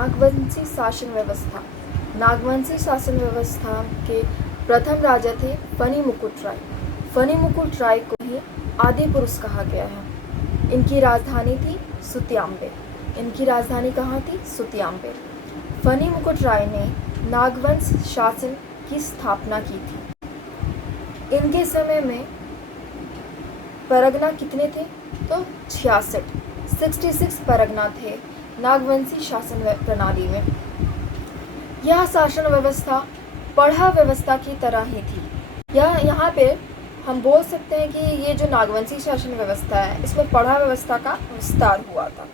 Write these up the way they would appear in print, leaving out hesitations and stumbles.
नागवंशी शासन व्यवस्था। नागवंशी शासन व्यवस्था के प्रथम राजा थे फनी मुकुट राय। फनी मुकुट राय को ही आदि पुरुष कहा गया है। इनकी राजधानी थी सुतियांबे। इनकी राजधानी कहाँ थी? सुतियांबे। फनी मुकुट राय ने नागवंश शासन की स्थापना की थी। इनके समय में परगना कितने थे? तो 66 परगना थे नागवंशी शासन प्रणाली में। यह शासन व्यवस्था पढ़ा व्यवस्था की तरह ही थी। यहाँ पे हम बोल सकते हैं कि ये जो नागवंशी शासन व्यवस्था है, इसमें पढ़ा व्यवस्था का विस्तार हुआ था।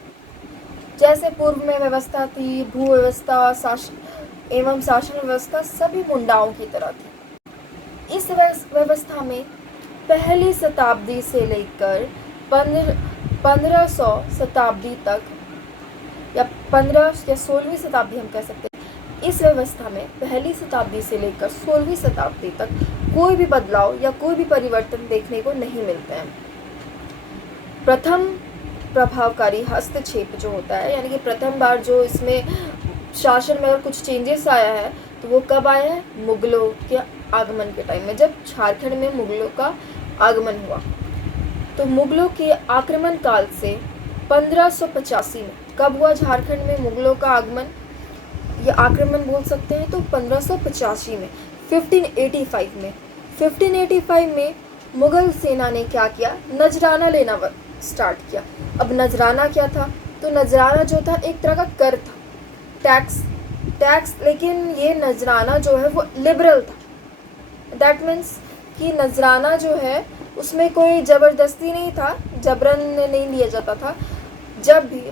जैसे पूर्व में व्यवस्था थी, भू व्यवस्था एवं शासन व्यवस्था सभी मुंडाओं की तरह थी। इस व्यवस्था में पहली शताब्दी से लेकर 1500 शताब्दी तक या 15 या 16वीं शताब्दी हम कह सकते हैं, इस व्यवस्था में पहली शताब्दी से लेकर 16वीं शताब्दी तक कोई भी बदलाव या कोई भी परिवर्तन देखने को नहीं मिलते हैं। प्रथम प्रभावकारी हस्तक्षेप जो होता है, यानी कि प्रथम बार जो इसमें शासन में अगर कुछ चेंजेस आया है तो वो कब आया है? मुगलों के आगमन के टाइम में, जब झारखंड में मुगलों का आगमन हुआ। तो मुगलों के आक्रमण काल से 1585 में कब हुआ झारखंड में मुगलों का आगमन या आक्रमण बोल सकते हैं? तो 1585 में 1585 में मुगल सेना ने क्या किया? नजराना लेना स्टार्ट किया। अब नजराना क्या था? तो नजराना जो था एक तरह का कर था, टैक्स, लेकिन ये नजराना जो है वो लिबरल था। दैट मीन्स कि नजराना जो है उसमें कोई ज़बरदस्ती नहीं था, जबरन नहीं लिया जाता था। जब भी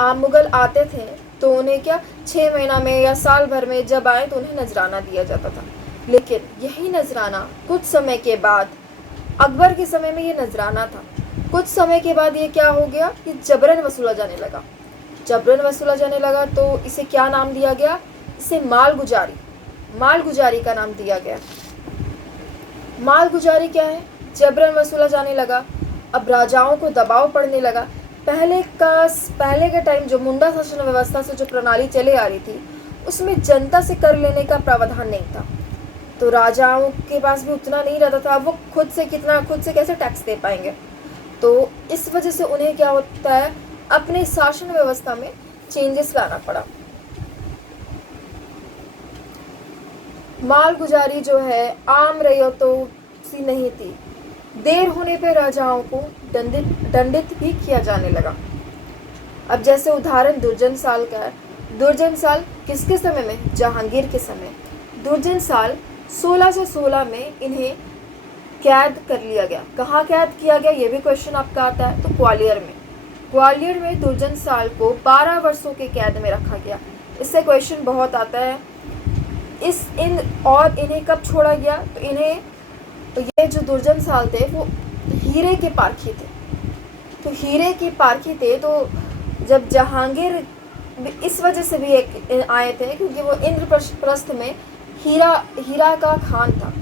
आम मुगल आते थे तो उन्हें क्या 6 महीना में या साल भर में जब आए तो उन्हें नजराना दिया जाता था। लेकिन यही नजराना कुछ समय के बाद, अकबर के समय में ये नजराना था, कुछ समय के बाद ये क्या हो गया कि जबरन वसूला जाने लगा। जबरन वसूला जाने लगा तो इसे क्या नाम दिया गया? इसे मालगुजारी का नाम दिया गया। मालगुजारी क्या है? जबरन वसूला जाने लगा। अब राजाओं को दबाव पड़ने लगा। पहले के टाइम जो मुंडा शासन व्यवस्था से जो प्रणाली चले आ रही थी, उसमें जनता से कर लेने का प्रावधान नहीं था, तो राजाओं के पास भी उतना नहीं रहता था। वो खुद से कैसे टैक्स दे पाएंगे? तो इस वजह से उन्हें क्या होता है, अपने शासन व्यवस्था में चेंजेस लाना पड़ा। मालगुजारी जो है आम रैयतों सी नहीं थी। देर होने पर राजाओं को दंडित भी किया जाने लगा। अब जैसे उदाहरण दुर्जन साल का है। दुर्जन साल किसके समय में? जहांगीर के समय। दुर्जन साल 1616 में इन्हें कैद कर लिया गया। कहाँ कैद किया गया? ये भी क्वेश्चन आपका आता है। तो ग्वालियर में दुर्जन साल को 12 वर्षों के कैद में रखा गया। इससे क्वेश्चन बहुत आता है। और इन्हें कब छोड़ा गया? तो ये जो दुर्जन साल थे वो हीरे के पारखी थे। तो जब जहांगीर इस वजह से भी एक आए थे क्योंकि वो इंद्रप्रस्थ में हीरा का खान था।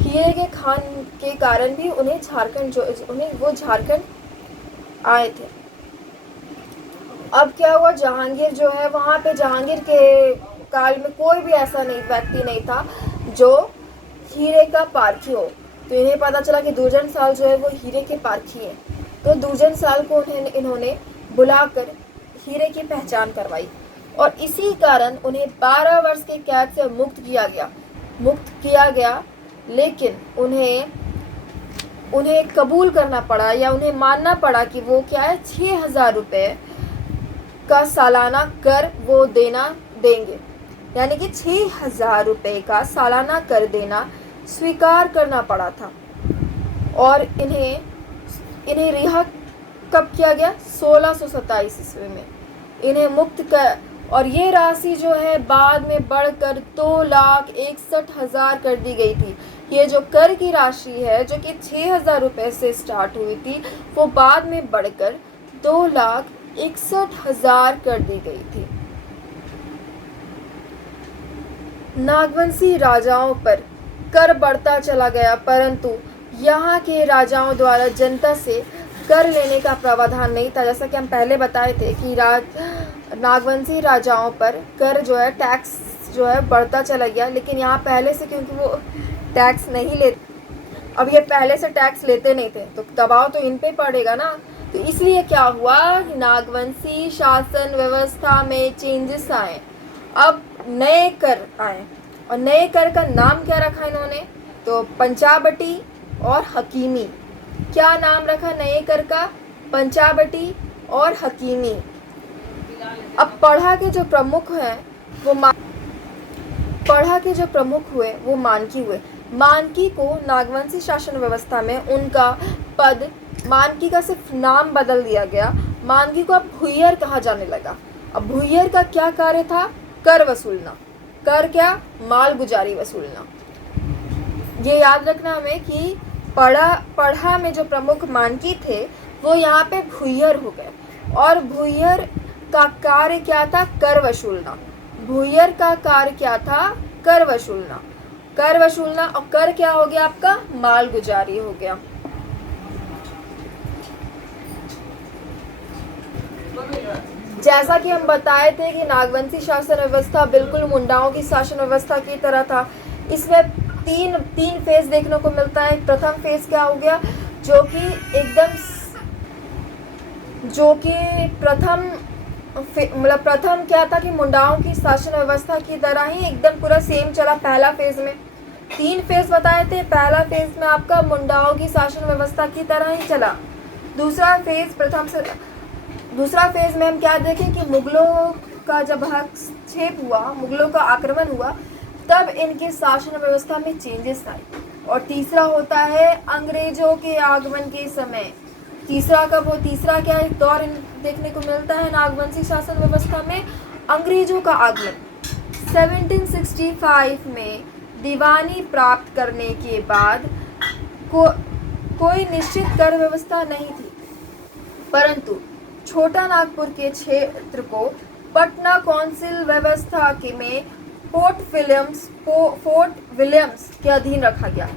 हीरे के खान के कारण भी उन्हें झारखंड आए थे। अब क्या हुआ? जहांगीर जो है, वहाँ पे जहांगीर के काल में कोई भी ऐसा व्यक्ति नहीं था जो हीरे का पारखी हो। तो इन्हें पता चला कि दुर्जन साल जो है वो हीरे के पारखी है। तो दुर्जन साल को इन्होंने बुलाकर हीरे की पहचान करवाई और इसी कारण उन्हें 12 वर्ष के कैद से मुक्त किया गया। लेकिन उन्हें कबूल करना पड़ा या उन्हें मानना पड़ा कि वो क्या है, 6000 रुपये का सालाना कर वो देंगे, यानी कि 6000 रुपये का सालाना कर देना स्वीकार करना पड़ा था। और इन्हें रिहा कब किया गया? 1627 ईस्वी में इन्हें मुक्त कर, और ये राशि जो है बाद में बढ़कर 2,61,000 कर दी गई थी। ये जो कर की राशि है जो कि 6000 रुपये से स्टार्ट हुई थी, वो बाद में बढ़कर 2,61,000 कर दी गई थी। नागवंशी राजाओं पर कर बढ़ता चला गया, परंतु यहाँ के राजाओं द्वारा जनता से कर लेने का प्रावधान नहीं था। जैसा कि हम पहले बताए थे कि नागवंशी राजाओं पर कर जो है, टैक्स जो है बढ़ता चला गया। लेकिन यहाँ पहले से क्योंकि वो टैक्स नहीं लेते, अब ये पहले से टैक्स लेते नहीं थे तो दबाव तो इन पे पड़ेगा ना। तो इसलिए क्या हुआ, नागवंशी शासन व्यवस्था में चेंजेस आए। अब नए कर आए और नए कर का नाम क्या रखा इन्होंने, तो पंचाबटी और हकीमी। क्या नाम रखा नए कर का, पंचाबटी और हकीमी। अब पढ़ा के जो प्रमुख हैं वो पढ़ा के जो प्रमुख हुए वो मानकी हुए। मानकी को नागवंशी शासन व्यवस्था में उनका पद, मानकी का सिर्फ नाम बदल दिया गया। मानकी को अब भुइयर कहा जाने लगा। अब भुइयर का क्या कार्य था, कर वसूलना। कर क्या, मालगुजारी वसूलना। ये याद रखना हमें कि पढ़ा में जो प्रमुख मानकी थे वो यहाँ पे भुइयर हो गए। और भुइयर का कार्य क्या था, कर वसूलना। भुइयर का कार्य क्या था, कर वसूलना। कर वसूलना और कर क्या हो गया आपका, मालगुजारी हो गया। जैसा कि हम बताए थे कि नागवंशी शासन व्यवस्था बिल्कुल मुंडाओं की शासन व्यवस्था की तरह था। इसमें तीन फेज देखने को मिलता है। प्रथम फेज क्या हो गया, जो कि प्रथम क्या था कि मुंडाओं की शासन व्यवस्था की तरह ही एकदम पूरा सेम चला। पहला फेज में 3 फेज बताए थे। पहला फेज में आपका मुंडाओं की शासन व्यवस्था की तरह ही चला। दूसरा फेज में हम क्या देखें कि मुगलों का जब हस्तक्षेप हुआ, मुगलों का आक्रमण हुआ, तब इनके शासन व्यवस्था में चेंजेस आए। और तीसरा होता है अंग्रेजों के आगमन के समय। तीसरा क्या एक दौर देखने को मिलता है नागवंशी शासन व्यवस्था में, अंग्रेजों का आगमन। 1765 में दीवानी प्राप्त करने के बाद कोई निश्चित कर व्यवस्था नहीं थी, परंतु छोटा नागपुर के क्षेत्र को पटना काउंसिल व्यवस्था के में फोर्ट विलियम्स के अधीन रखा गया।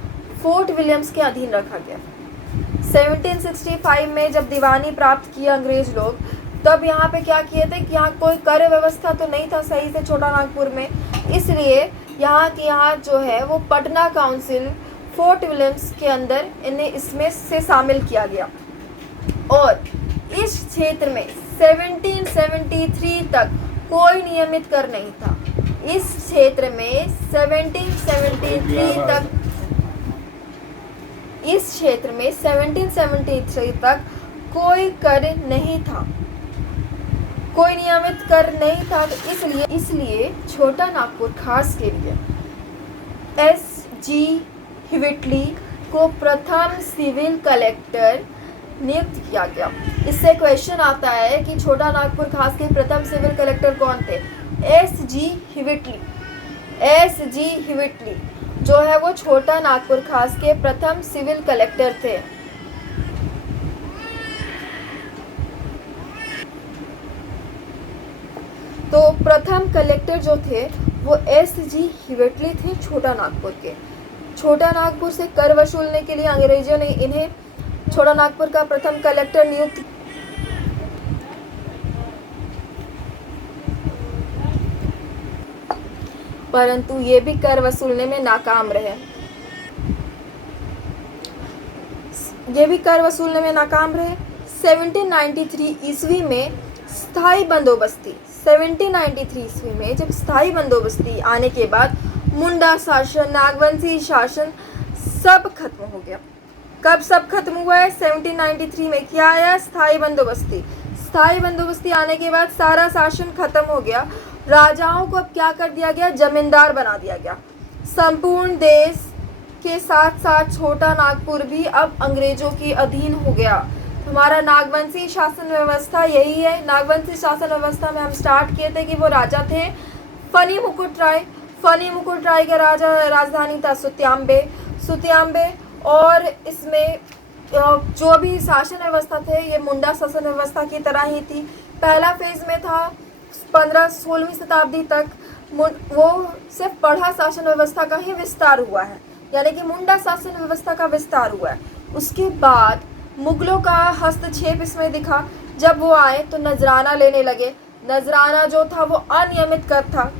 1765 में जब दीवानी प्राप्त किया अंग्रेज लोग, तब यहाँ पे क्या किए थे कि यहाँ कोई कर व्यवस्था तो नहीं था सही से छोटा नागपुर में। इसलिए यहाँ जो है वो पटना काउंसिल फोर्ट विलियम्स के अंदर इन्हें इसमें से शामिल किया गया। और इस क्षेत्र में 1773 तक कोई नियमित कर नहीं था। इस क्षेत्र में 1773 तक कोई कर नहीं था, कोई नियमित कर नहीं था। तो इसलिए छोटा नागपुर खास के लिए S.G. हिविटली को प्रथम सिविल कलेक्टर नियुक्त किया गया। इससे क्वेश्चन आता है कि छोटा नागपुर खास के प्रथम सिविल कलेक्टर कौन थे, S.G. हिविटली जो है वो छोटा नागपुर खास के प्रथम सिविल कलेक्टर थे। तो प्रथम कलेक्टर जो थे वो S.G. हिविटली थे छोटा नागपुर के। छोटा नागपुर से कर वसूलने के लिए अंग्रेजों ने इन्हें छोटा नागपुर का प्रथम कलेक्टर नियुक्त, परंतु ये भी कर वसूलने में नाकाम रहे। 1793 ईस्वी में स्थायी बंदोबस्ती 1793 ईस्वी में जब स्थायी बंदोबस्ती आने के बाद मुंडा शासन, नागवंशी शासन सब खत्म हो गया। कब सब खत्म हुआ है, 1793 में क्या आया, स्थायी बंदोबस्ती। स्थायी बंदोबस्ती आने के बाद सारा शासन खत्म हो गया। राजाओं को अब क्या कर दिया गया, जमींदार बना दिया गया। संपूर्ण देश के साथ साथ छोटा नागपुर भी अब अंग्रेजों के अधीन हो गया। हमारा नागवंशी शासन व्यवस्था यही है। नागवंशी शासन व्यवस्था में हम स्टार्ट किए थे कि वो राजा थे फनी मुकुट राय का राजधानी था सुतियांबे। और इसमें जो भी शासन व्यवस्था थे ये मुंडा शासन व्यवस्था की तरह ही थी। पहला फेज में था 15-16वीं शताब्दी तक वो सिर्फ पढ़ा शासन व्यवस्था का ही विस्तार हुआ है, यानी कि मुंडा शासन व्यवस्था का विस्तार हुआ है। उसके बाद मुगलों का हस्तक्षेप इसमें दिखा। जब वो आए तो नजराना लेने लगे। नजराना जो था वो अनियमित कर था,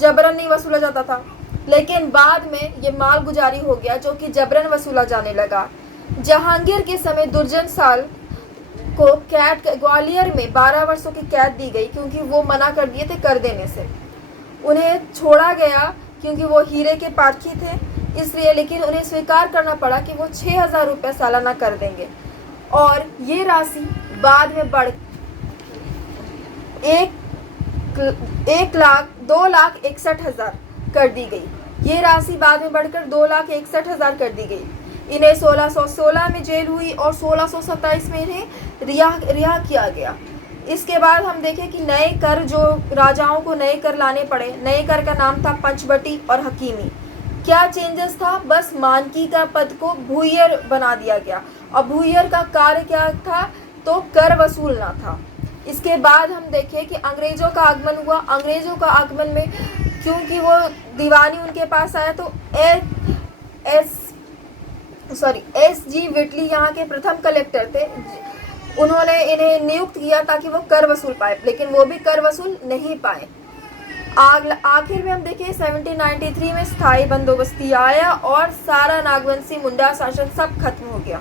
जबरन नहीं वसूला जाता था। लेकिन बाद में ये मालगुजारी हो गया जो कि जबरन वसूला जाने लगा। जहांगीर के समय दुर्जन साल को कैद ग्वालियर में 12 वर्षों की कैद दी गई क्योंकि वो मना कर दिए थे कर देने से। उन्हें छोड़ा गया क्योंकि वो हीरे के पारखी थे इसलिए, लेकिन उन्हें स्वीकार करना पड़ा कि वो 6,000 रुपये सालाना कर देंगे और ये राशि बाद में बढ़ 2,61,000 कर दी गई। ये राशि बाद में बढ़कर 2,61,000 कर दी गई। इन्हें 1616 में जेल हुई और 1627 में इन्हें रिहा किया गया। इसके बाद हम देखें कि नए कर जो राजाओं को नए कर लाने पड़े। नए कर का नाम था पंचवटी और हकीमी। क्या चेंजेस था? बस मानकी का पद को भूय्यर बना दिया गया और भूय्यर का कार्य क्या था? तो कर वसूलना था। इसके बाद हम देखें कि अंग्रेज़ों का आगमन हुआ। अंग्रेज़ों का आगमन में क्योंकि वो दीवानी उनके पास आया तो एस.जी. विटली यहाँ के प्रथम कलेक्टर थे। उन्होंने इन्हें नियुक्त किया ताकि वो कर वसूल पाए, लेकिन वो भी कर वसूल नहीं पाए। आखिर में हम देखें 1793 में स्थायी बंदोबस्ती आया और सारा नागवंशी मुंडा शासन सब खत्म हो गया।